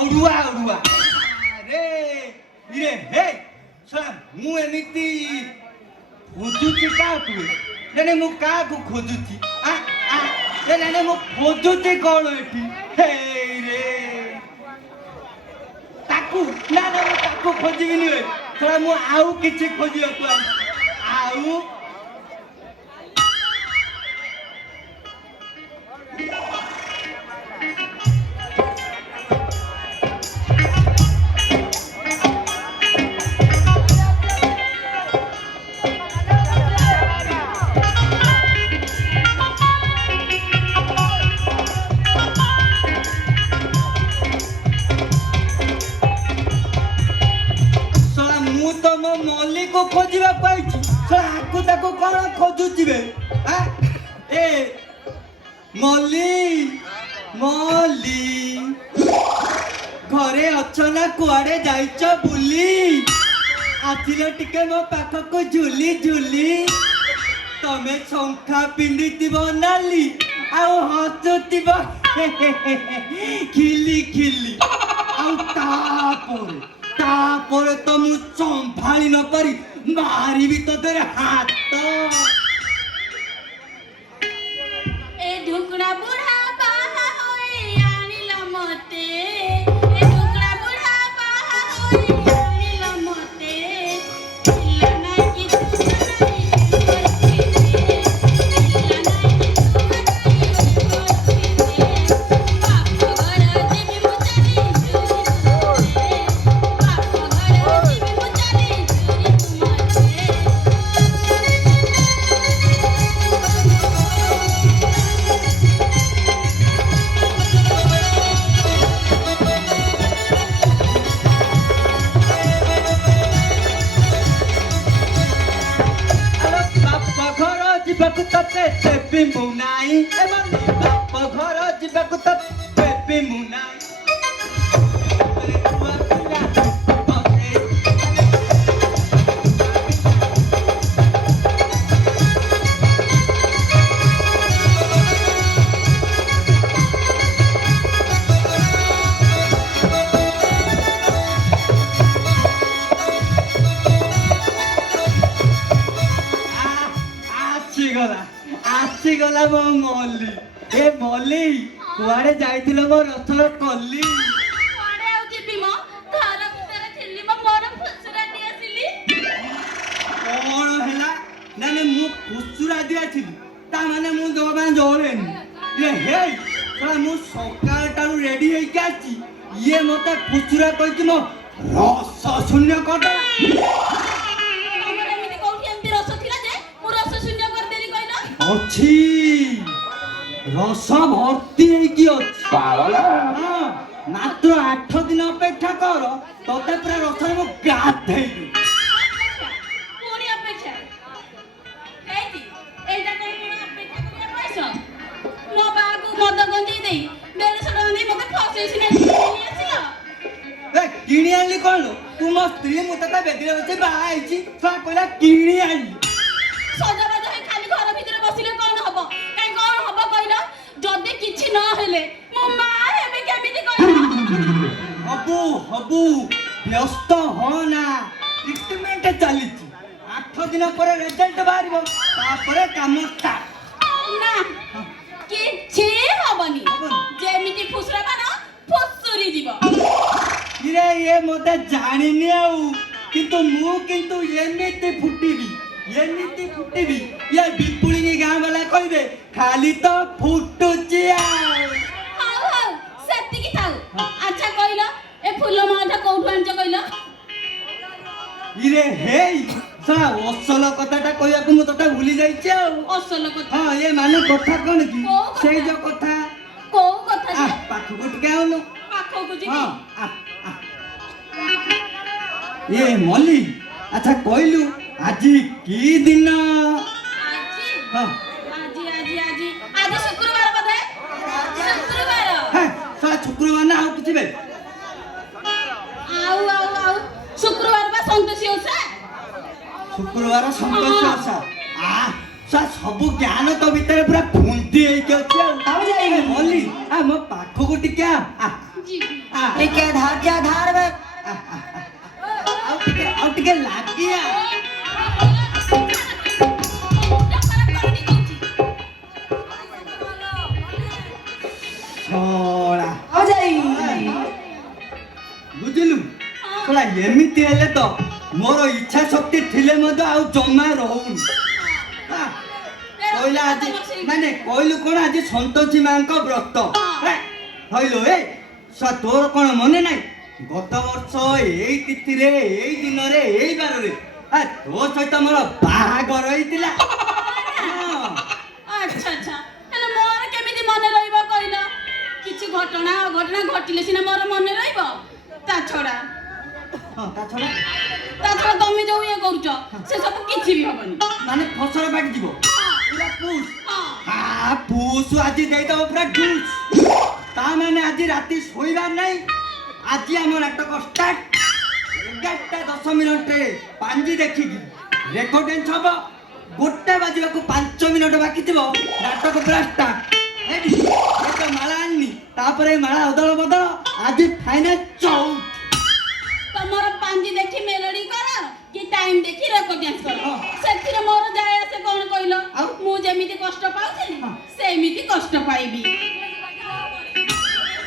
ଅରୁଆ ଅରୁଆ ଆରେ ଇରେ ହେ ଶଳା ମୁଁ ଏମିତି ଖୋଜୁଛି କାହାକୁ ନାଇଁ ମୁଁ କାହାକୁ ଖୋଜୁଛି ନାଇଁ ମୁଁ ଖୋଜୁଛି କଣ ଏଠି ରେ ତାକୁ ନା ନା ମୁଁ ତାକୁ ଖୋଜିବିନି ଶଳା ମୁଁ ଆଉ କିଛି ଖୋଜିବାକୁ ଆଉ ମଲ୍ଲିକୁ ଖୋଜିବା ପାଇଛି ଆକୁ ତାକୁ କଣ ଖୋଜୁଛି ବେ ଏ ମଲ୍ଲି ମଲ୍ଲି ଘରେ ଅଛ ନା କୁଆଡେ ଯାଇଛ ବୁଲି ଆସିଲ ଟିକେ ମୋ ପାଖକୁ ଝୁଲି ଝୁଲି ତମେ ଶଙ୍ଖା ପିନ୍ଧିଥିବ ନାଲି ଆଉ ହସୁଥିବ ଖିଲି ଖିଲି ଆଉ ତାପରେ ତ ମୁଁ ସମ୍ଭାଳି ନ ପାରି ମାରିବି ତୋର ହାତ ଏ ଢୁକୁଣା ବୁଢା ବାହା ହୋଇ ଆଣିଲ ମତେ ଏ ଢୁକୁଣା ବୁଢା ବାହା ହୋଇ ଆଣିଲ ମତେ ପିଲା ନାଇଁ କି ଛୁଆ ନାଇଁ ଯିବାକୁ ତତେ ଦେବି ମୁଁ ନାଇଁ ବାପ ଘର ଯିବାକୁ ତତେ ଦେବି ମୁଁ ନାଇଁ ଆସିଗଲା ମୋ ମଲ୍ଲି ଏ ମଲ୍ଲି କୁଆଡେ ଯାଇଥିଲ ମୋ ରଥର କଲି କୁଆଡେ ଆଉ ଯିବି ମ ଘର ଭିତରେ ଥିଲି ମ ମୋର ଫୁସୁରା ଦିଆସିଲି କଣ ହେଲା ନାଇଁ ମୁଁ ଫୁସୁରା ଦିଆଥିଲି ତା ମାନେ ମୁଁ ଜମା ଜଳେନି ହେ ମୁଁ ସକାଳଟାରୁ ରେଡି ହେଇକି ଆସିଛି ଇଏ ମତେ ଫୁସୁରା କହିକି ମୋ ରସ ଶୂନ୍ୟ କରିଦେଲା ଅଛି ରସ ଭର୍ତ୍ତି ହେଇକି ଅଛି ମାତ୍ର 8 ଦିନ ଅପେକ୍ଷା କର ତତେ ପୁରା ରସରେ ମୁଁ ଗାଧେଇବି ପୁଣି ଅପେକ୍ଷା ଏଇଟା କଣ ଅପେକ୍ଷା କରିବା ବୟସ ମୋ ବାହାକୁ ମଦ ଗଞ୍ଜେଇ ଦେଇ 150 ଟଙ୍କା ଦେଇ ମତେ ଫସେଇଛି ନା କିଣି ଆଣିଲି କଣ ତୁ ମୋ ସ୍ତ୍ରୀ ମୁଁ ତତେ ବେଦିରେ ବସି ବାହା ହେଇଛି କହିଲା କିଣି ଆଣିଲି ସଜବାଜ ହେଇ ଖାଲି ଘର ଭିତରେ ବସିଲେ କଣ ହବ କାଇଁ କଣ ହବ କହିଲ ଯଦି କିଛି ନ ହେଲେ ମୋ ମା ହେବେ କେମିତି କହିଲ ହବୁ ବ୍ୟସ୍ତ ହନା ଟ୍ରିଟମେଣ୍ଟ ଚାଲିଛି 8 ଦିନ ପରେ ରେଜଲ୍ଟ ବାହାରିବ ତାପରେ କାମ ଷ୍ଟାର୍ଟ ନା କିଛି ହବନି ଯେମିତି ଫୁସୁରା ବାଣ ଫୁସୁରି ଯିବ ଇଏ ମତେ ଜାଣିନି ଆଉ କିନ୍ତୁ ମୁଁ ଏମିତି ଫୁଟିବି ଇଏ ବିପୁଳିକି ଗାଁ ବାଲା କହିବେ ଖାଲି ତ ଫୁଟୁଛି ହଉ ସେତିକି ଥାଉ ଆଚ୍ଛା କହିଲ ଏ ଫୁଲ ମାଳଟା କୋଉଠୁ ଆଣିଛ କହିଲ ଇରେ ହେଇ ଅସଲ କଥାଟା କହିବାକୁ ମୁଁ ତତେ ଭୁଲି ଯାଇଛି ଆଉ ଅସଲ କଥା ଏ ମାନେ କଥା କଣ କି ସେଇ ଯୋଉ କଥା କୋଉ କଥା ପାଖକୁ ଟିକେ ଆଉନୁ ପାଖକୁ ଯିବି ଏ ମଲ୍ଲି ଆଚ୍ଛା କହିଲୁ ଆଜି କି ଦିନ ଆଜି ଶୁକ୍ରବାର ବୋଧେ ଶୁକ୍ରବାର ନା ଆଉ କିଛି ବେ ଆଉ ଶୁକ୍ରବାର ବା ସନ୍ତୋଷୀ ଓଷା ଶୁକ୍ରବାର ସନ୍ତୋଷୀ ଓଷା ସବୁ ଜ୍ଞାନ ତ ଭିତରେ ପୁରା ଫୁଣ୍ଟି ହେଇକି ଅଛି ଆଉ ମଲ୍ଲି ମୋ ପାଖକୁ ଟିକେ ଯିବି ଟିକେ ଧୈର୍ଯ୍ୟ ଧରବେ ଆଉ ଟିକେ ଲାଗିଆ ଶଳା ଆଉ ଯାଇ ବୁଝିଲୁ ଶଳା ଏମିତି ହେଲେ ତ ମୋର ଇଚ୍ଛା ଶକ୍ତି ଥିଲେ ମଧ୍ୟ ଆଉ ଜମା ରହୁନି କହିଲା ଆଜି ମାନେ କହିଲୁ କଣ ଆଜି ସନ୍ତୋଷୀ ମାଙ୍କ ବ୍ରତ କହିଲୁ ତୋର କଣ ମନେ ନାହିଁ ଗତ ବର୍ଷ ଏଇ ତିଥିରେ ଏଇ ଦିନରେ ଏଇ ବାରରେ ତୋ ସହିତ ମୋର ବାହାଘର ହେଇଥିଲା ଆଚ୍ଛା ଆଚ୍ଛା ହେଲେ ମୋର କେମିତି ମନେ ରହିବ କହିଲ କିଛି ଘଟଣା ଅଘଟଣା ଘଟିଲେ ସିନା ମୋର ମନେ ରହିବ ତା ଛଡା ତମେ ଯୋଉ ଇଏ କରୁଛ ସେ ସବୁ କିଛି ବି ହବନି ମାନେ ଫସଲ ବାଟିଯିବ ପୁରା ପୁଷ ଆଜି ଦେଇଦବ ପୁରା ଡୁସ୍ ତା ମାନେ ଆଜି ରାତି ଶୋଇବାର ନାହିଁ ଆଜି ଆମ ନାଟକ ଷ୍ଟାର୍ଟ 11:10 ପାଞ୍ଜି ଦେଖିକି ରେକର୍ଡେନ୍ସ ହବ 1 ବାଜିବାକୁ 5 ମିନିଟ୍ ବାକି ଥିବ ନାଟକ ପୁରା ଷ୍ଟାର୍ଟ ଏତେ ମାଳା ଆଣିନି ତାପରେ ମାଳା ଅଦଳ ବଦଳ ଆଜି ଫାଇନାଲ ଚଉଟ ତମର ପାଞ୍ଜି ଦେଖି ମେଲୋଡି କର କି ଟାଇମ ଦେଖି ରେକର୍ଡ ଡ୍ୟାନ୍ସ କର ସେଥିରେ ମୋର ଯାଏ ଆସେ କଣ କହିଲ ମୁଁ ଯେମିତି କଷ୍ଟ ପାଉଥିଲି ସେମିତି କଷ୍ଟ ପାଇବି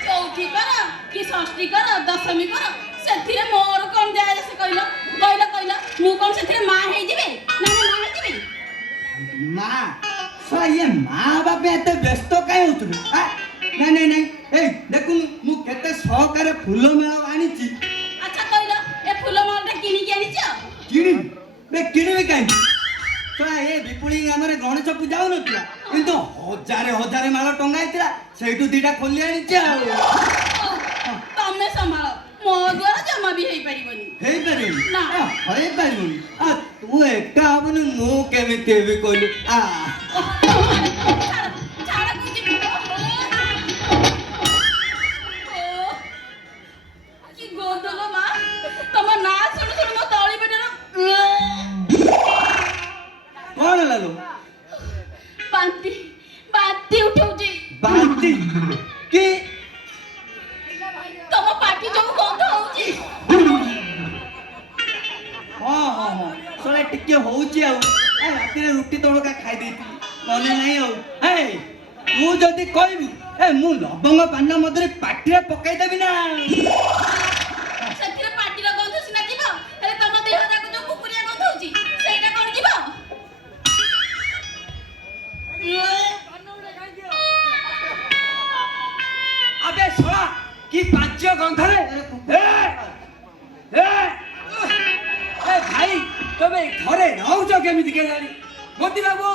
ଚୌଠି କର କି ଷଷ୍ଠୀ କର ଦଶମୀ କର ସେଥିରେ ମୋର କଣ ଯାଏ ଆସେ କହିଲ ମୁଁ କଣ ସେଥିରେ ମା ହେଇଯିବି ନା ମା ହେଇଯିବି ମା ଶଳା ଇଏ ମା ବାପେ ଏତେ ବ୍ୟସ୍ତ କାଇଁ ହଉଥିଲୁ ନାଇଁ ଏଇ ଦେଖୁନୁ ମୁଁ କେତେ ସହକାରେ ଫୁଲ ମେଳ ଆଣିଛି ଆଚ୍ଛା କହିଲ ଏ ଫୁଲ ମାଳଟା କିଣିକି ଆଣିଛ କିଣିବି କାହିଁକି ଶଳା ଏ ବିପୁଳି ଆମର ଗଣେଶ ପୂଜା ହଉନଥିଲା କିନ୍ତୁ ହଜାରେ ମାଳ ଟଙ୍ଗା ହେଇଥିଲା ସେଇଠୁ ଦିଟା ଖୋଲି ଆଣିଛି ଆଉ ତମେ ସମ୍ଭାଳ ମୋ ଦ୍ୱାରା ଜମା ବି ହେଇପାରିବନି ହେଇପାରିବନି ହେଇପାରିବନି ତୁ ଏକା ହବନି ମୁଁ କେମିତି ହେବି କହିଲୁ କି ଗୋଦଲ ମା ତମ ନା ଶୁଣୁ ଶୁଣୁ ମୋ ତଳି ପେଟର କଣ ଲାଲୁ ବାନ୍ତି ଉଠଉଛି ବାନ୍ତି କି ତମ ପାଟି ଯୋଉ ଗନ୍ଧ ହଉଛି ହଁ ଶଳା ଟିକେ ହଉଛି ଆଉ ରାତିରେ ରୁଟି ତଡ଼କା ଖାଇ ଦେଇଥିଲି ମନେ ନାହିଁ ଆଉ ତୁ ଯଦି କହିବୁ ମୁଁ ଲବଙ୍ଗ ପାନ ମଧ୍ୟରେ ପାଟିରେ ପକେଇଦେବି ନା ସେଥିରେ ପାଟିର ଗନ୍ଧ ସିନା ଯିବ ହେଲେ ତମ ଦେହ ଯାକ ଯୋଉ କୁକୁରିଆ ଗନ୍ଧ ହଉଛି ସେଇଟା କଣ ଯିବ ଆବେ ଶଳା କି ପାଞ୍ଚ ଗନ୍ଧରେ ଭାଇ ତମେ ଘରେ ରହୁଛ କେମିତି କେଜାଣି ମୋତି ବାବୁ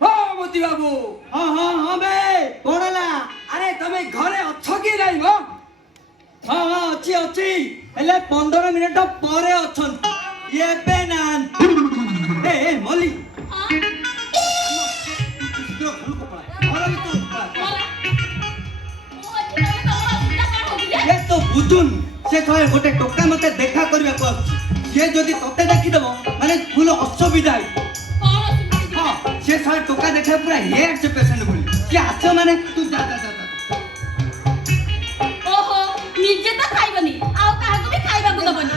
ହଁ ବେ କଣ ହେଲା ଆରେ ତମେ ଘରେ ଅଛ କି ନାହିଁ ମ ହଁ ଅଛି ହେଲେ 15 ମିନିଟ ପରେ ଅଛନ୍ତି ଏବେ ନାହାନ୍ତି ମଲି ତ ବୁଝୁନି ସେ ଗୋଟେ ଟୋକା ମତେ ଦେଖା କରିବାକୁ ଆସୁଛି ସିଏ ଯଦି ତତେ ଦେଖିଦବ ମାନେ ଫୁଲ ଅସୁବିଧା ସେ ଟୋକା ଦେଖା ପୁରା ହେଡ୍ ସେ ପେସେଣ୍ଟ ଭଳି ସିଏ ଆସିବ ମାନେ ତୁ ଯା ଓହୋ ନିଜେ ତ ଖାଇବନି ଆଉ କାହାକୁ ବି ଖାଇବାକୁ ଦବନି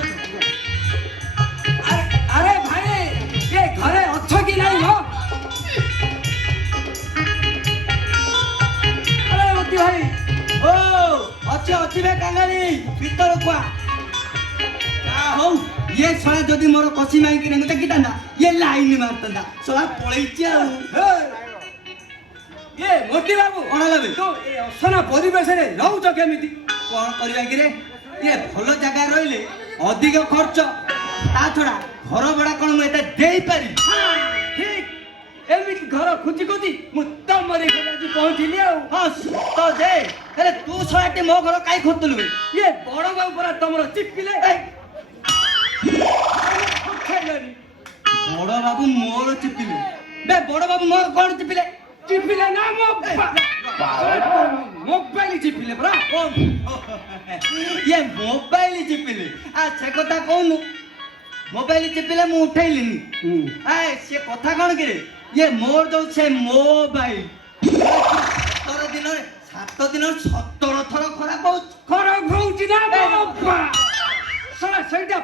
ଆରେ ଭାଇ ଏ ଘରେ ଅଛ କି ନାହିଁ ମୋତି ଭାଇ ଅଛି ବେ କାଙ୍ଗାଳି ଭିତରକୁ ହଉ ଇଏ ଶଳା ଯଦି ମୋର କଷି ମାଇକି ଦେଖିଥାନ୍ତା ଇଏ ଲାଇନ ମାରଥାନ୍ତା ଶଳା ପଳେଇଛି ଆଉ ମୋତି ବାବୁ କଣ ଲାଗେ ତୁ ଏ ଅସନା ପରିବେଶରେ ରହୁଛ କେମିତି କଣ କରିବା କିରେ ଇଏ ଭଲ ଜାଗାରେ ରହିଲେ ଅଧିକ ଖର୍ଚ୍ଚ ତା ଛଡା ଘର ଭଡା କଣ ମୁଁ ଏତେ ଦେଇପାରିବି ଠିକ ଏମିତି ଘର ଖୋଜି ମୁଁ ତମରି ଘରେ ଆଜି ପହଞ୍ଚିଲି ଆଉ ସତ ଯେ ହେଲେ ତୁ ଶଳାଟି ମୋ ଘର କାଇଁ ଖୋଜୁଥିଲୁ ଇଏ ବଡ ବାବୁ ପରା ତମର ଚିପିଲେ ବଡ ବାବୁ ମୋର ଚିପିଲେ ବଡ ବାବୁ ମୋର କଣ ଚିପିଲେ ନା ମୋବାଇଲ ଚିପିଲେ ପରା ଇଏ ମୋବାଇଲ ଚିପିଲେ ସେ କଥା କହୁନୁ ମୋବାଇଲ ଚିପିଲେ ମୁଁ ଉଠେଇଲିନି ସେ କଥା କଣ କିରେ ଇଏ ମୋର ଯୋଉ ସେ ମୋବାଇଲ 17 ଦିନରେ 7 ସାତ ଦିନ 17 ଥର ଖରାପ ହଉଛି। ଖରାପ ହଉଛି ନା ବାବା! ଶଳା ସେଇଟା